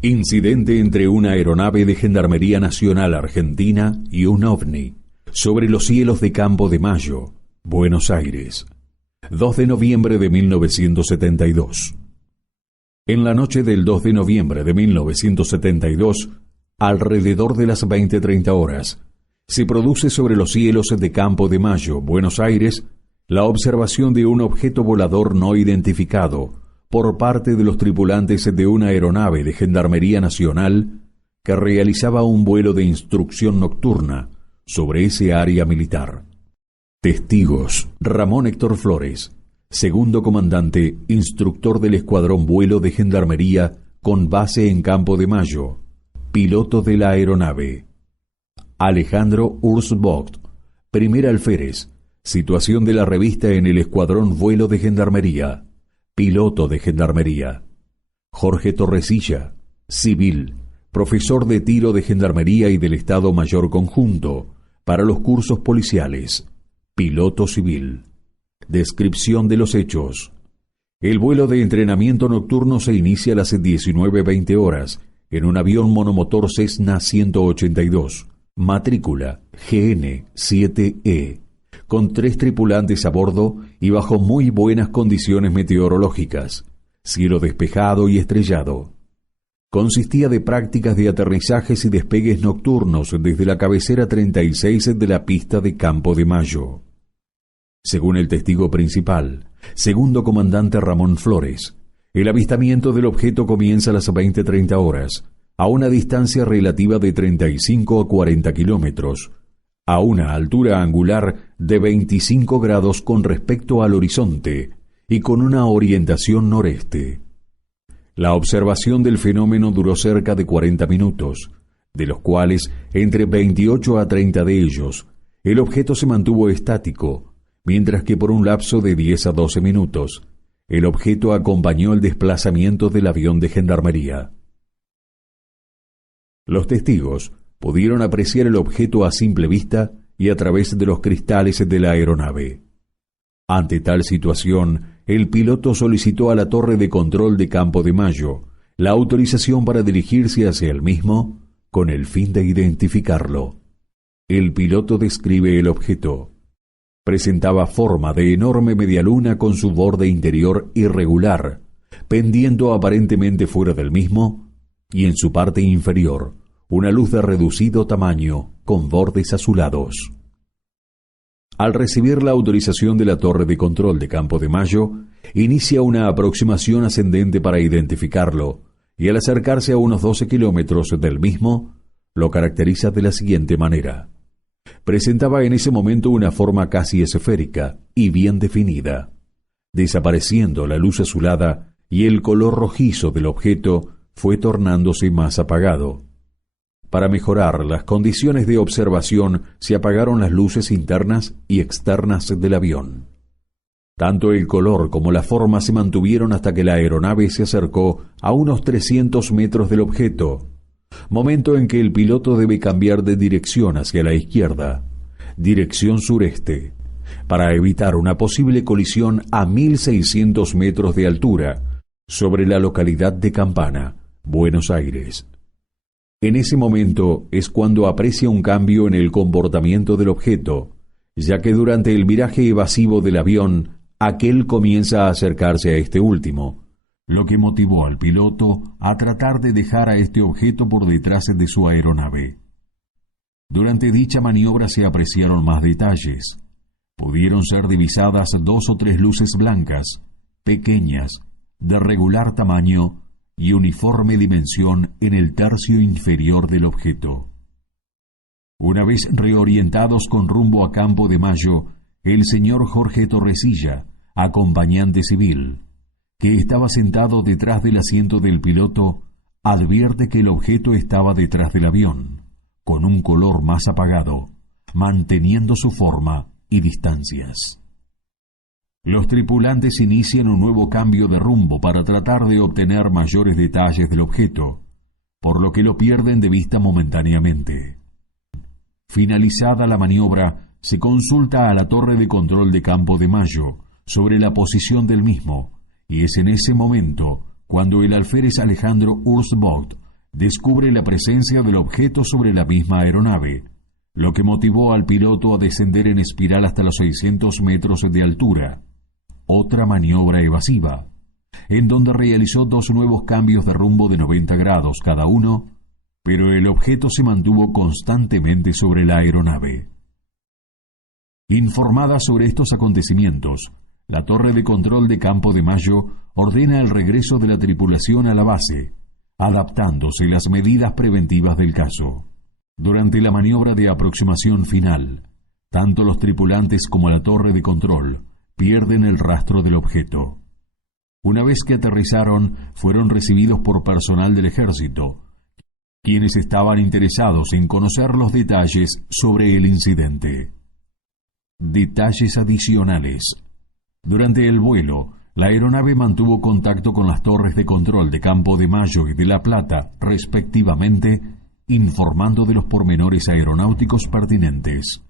Incidente entre una aeronave de Gendarmería Nacional Argentina y un ovni sobre los cielos de Campo de Mayo, Buenos Aires, 2 de noviembre de 1972. En la noche del 2 de noviembre de 1972, alrededor de las 20:30 horas, se produce sobre los cielos de Campo de Mayo, Buenos Aires, la observación de un objeto volador no identificado por parte de los tripulantes de una aeronave de Gendarmería Nacional que realizaba un vuelo de instrucción nocturna sobre ese área militar. Testigos: Ramón Héctor Flores, segundo comandante, instructor del Escuadrón Vuelo de Gendarmería con base en Campo de Mayo, piloto de la aeronave. Alejandro Ursvogt, primer alférez, situación de la revista en el Escuadrón Vuelo de Gendarmería, piloto de Gendarmería. Jorge Torresilla, civil, profesor de tiro de Gendarmería y del Estado Mayor Conjunto para los cursos policiales, piloto civil. Descripción de los hechos. El vuelo de entrenamiento nocturno se inicia a las 19:20 horas en un avión monomotor Cessna 182, matrícula GN7E, con 3 tripulantes a bordo y bajo muy buenas condiciones meteorológicas, cielo despejado y estrellado. Consistía de prácticas de aterrizajes y despegues nocturnos desde la cabecera 36 de la pista de Campo de Mayo. Según el testigo principal, segundo comandante Ramón Flores, el avistamiento del objeto comienza a las 20:30 horas, a una distancia relativa de 35 a 40 kilómetros, a una altura angular de 25 grados con respecto al horizonte y con una orientación noreste. La observación del fenómeno duró cerca de 40 minutos, de los cuales, entre 28 a 30 de ellos, el objeto se mantuvo estático, mientras que por un lapso de 10 a 12 minutos, el objeto acompañó el desplazamiento del avión de Gendarmería. Los testigos pudieron apreciar el objeto a simple vista y a través de los cristales de la aeronave. Ante tal situación, el piloto solicitó a la torre de control de Campo de Mayo la autorización para dirigirse hacia el mismo con el fin de identificarlo. El piloto describe el objeto. Presentaba forma de enorme medialuna con su borde interior irregular, pendiendo aparentemente fuera del mismo, y en su parte inferior, una luz de reducido tamaño con bordes azulados. Al recibir la autorización de la torre de control de Campo de Mayo, inicia una aproximación ascendente para identificarlo, y al acercarse a unos 12 kilómetros del mismo, lo caracteriza de la siguiente manera. Presentaba en ese momento una forma casi esférica y bien definida, desapareciendo la luz azulada y el color rojizo del objeto fue tornándose más apagado. Para mejorar las condiciones de observación se apagaron las luces internas y externas del avión. Tanto el color como la forma se mantuvieron hasta que la aeronave se acercó a unos 300 metros del objeto, momento en que el piloto debe cambiar de dirección hacia la izquierda, dirección sureste, para evitar una posible colisión a 1.600 metros de altura sobre la localidad de Campana, Buenos Aires. En ese momento es cuando aprecia un cambio en el comportamiento del objeto, ya que durante el viraje evasivo del avión, aquel comienza a acercarse a este último, lo que motivó al piloto a tratar de dejar a este objeto por detrás de su aeronave. Durante dicha maniobra se apreciaron más detalles. Pudieron ser divisadas 2 o 3 luces blancas, pequeñas, de regular tamaño y uniforme dimensión en el tercio inferior del objeto. Una vez reorientados con rumbo a Campo de Mayo, el señor Jorge Torresilla, acompañante civil, que estaba sentado detrás del asiento del piloto, advierte que el objeto estaba detrás del avión, con un color más apagado, manteniendo su forma y distancias. Los tripulantes inician un nuevo cambio de rumbo para tratar de obtener mayores detalles del objeto, por lo que lo pierden de vista momentáneamente. Finalizada la maniobra, se consulta a la torre de control de Campo de Mayo sobre la posición del mismo, y es en ese momento cuando el alférez Alejandro Ursvogt descubre la presencia del objeto sobre la misma aeronave, lo que motivó al piloto a descender en espiral hasta los 600 metros de altura. Otra maniobra evasiva, en donde realizó 2 nuevos cambios de rumbo de 90 grados cada uno, pero el objeto se mantuvo constantemente sobre la aeronave. Informada sobre estos acontecimientos, la torre de control de Campo de Mayo ordena el regreso de la tripulación a la base, adaptándose las medidas preventivas del caso. Durante la maniobra de aproximación final, tanto los tripulantes como la torre de control pierden el rastro del objeto. Una vez que aterrizaron, fueron recibidos por personal del ejército, quienes estaban interesados en conocer los detalles sobre el incidente. Detalles adicionales. Durante el vuelo, la aeronave mantuvo contacto con las torres de control de Campo de Mayo y de La Plata, respectivamente, informando de los pormenores aeronáuticos pertinentes.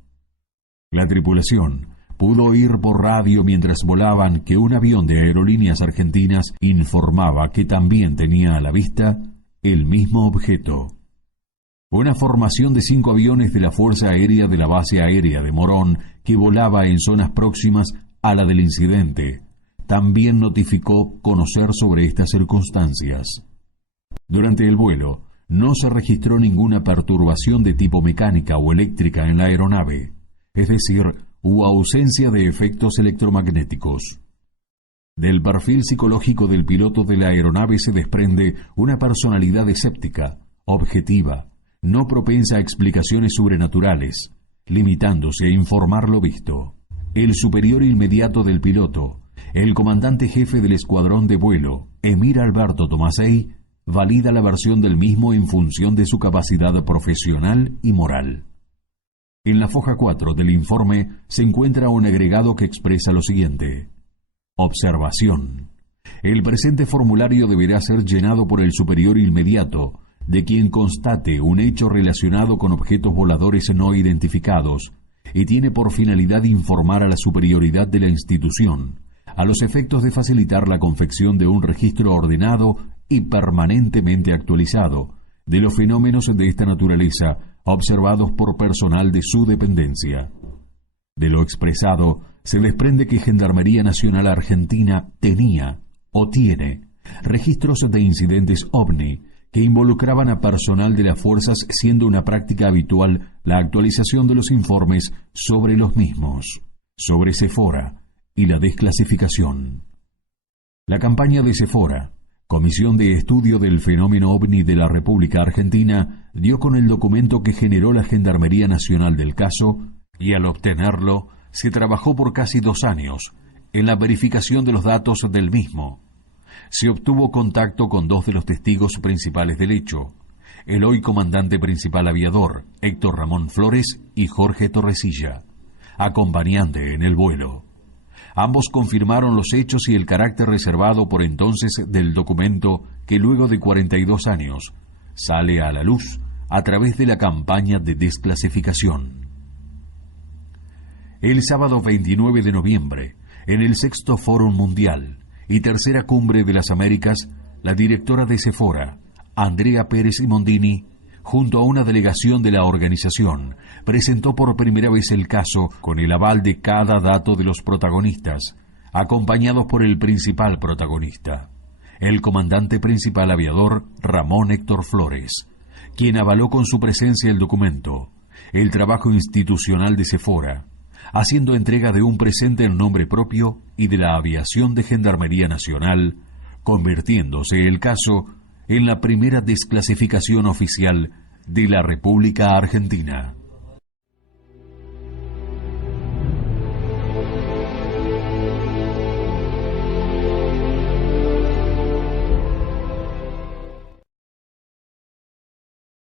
La tripulación pudo oír por radio mientras volaban que un avión de Aerolíneas Argentinas informaba que también tenía a la vista el mismo objeto. Una formación de 5 aviones de la Fuerza Aérea de la Base Aérea de Morón, que volaba en zonas próximas a la del incidente, también notificó conocer sobre estas circunstancias. Durante el vuelo, no se registró ninguna perturbación de tipo mecánica o eléctrica en la aeronave, es decir, hubo ausencia de efectos electromagnéticos. Del perfil psicológico del piloto de la aeronave se desprende una personalidad escéptica, objetiva, no propensa a explicaciones sobrenaturales, limitándose a informar lo visto. El superior inmediato del piloto, el comandante jefe del escuadrón de vuelo, Emir Alberto Tomasey, valida la versión del mismo en función de su capacidad profesional y moral. En la foja 4 del informe se encuentra un agregado que expresa lo siguiente. Observación. El presente formulario deberá ser llenado por el superior inmediato, de quien constate un hecho relacionado con objetos voladores no identificados, y tiene por finalidad informar a la superioridad de la institución, a los efectos de facilitar la confección de un registro ordenado y permanentemente actualizado de los fenómenos de esta naturaleza observados por personal de su dependencia. De lo expresado, se desprende que Gendarmería Nacional Argentina tenía o tiene registros de incidentes OVNI que involucraban a personal de las fuerzas, siendo una práctica habitual la actualización de los informes sobre los mismos, sobre Sephora y la desclasificación. La campaña de Sephora, Comisión de Estudio del Fenómeno OVNI de la República Argentina, dio con el documento que generó la Gendarmería Nacional del caso, y al obtenerlo, se trabajó por casi 2 años en la verificación de los datos del mismo. Se obtuvo contacto con 2 de los testigos principales del hecho, el hoy comandante principal aviador, Héctor Ramón Flores, y Jorge Torresilla, acompañante en el vuelo. Ambos confirmaron los hechos y el carácter reservado por entonces del documento que luego de 42 años sale a la luz a través de la campaña de desclasificación. El sábado 29 de noviembre, en el 6º Fórum Mundial y tercera Cumbre de las Américas, la directora de Sephora, Andrea Pérez Mondini, junto a una delegación de la organización, presentó por primera vez el caso con el aval de cada dato de los protagonistas, acompañados por el principal protagonista, el comandante principal aviador Ramón Héctor Flores, quien avaló con su presencia el documento, el trabajo institucional de Sephora, haciendo entrega de un presente en nombre propio y de la aviación de Gendarmería Nacional, convirtiéndose el caso en la primera desclasificación oficial de la República Argentina.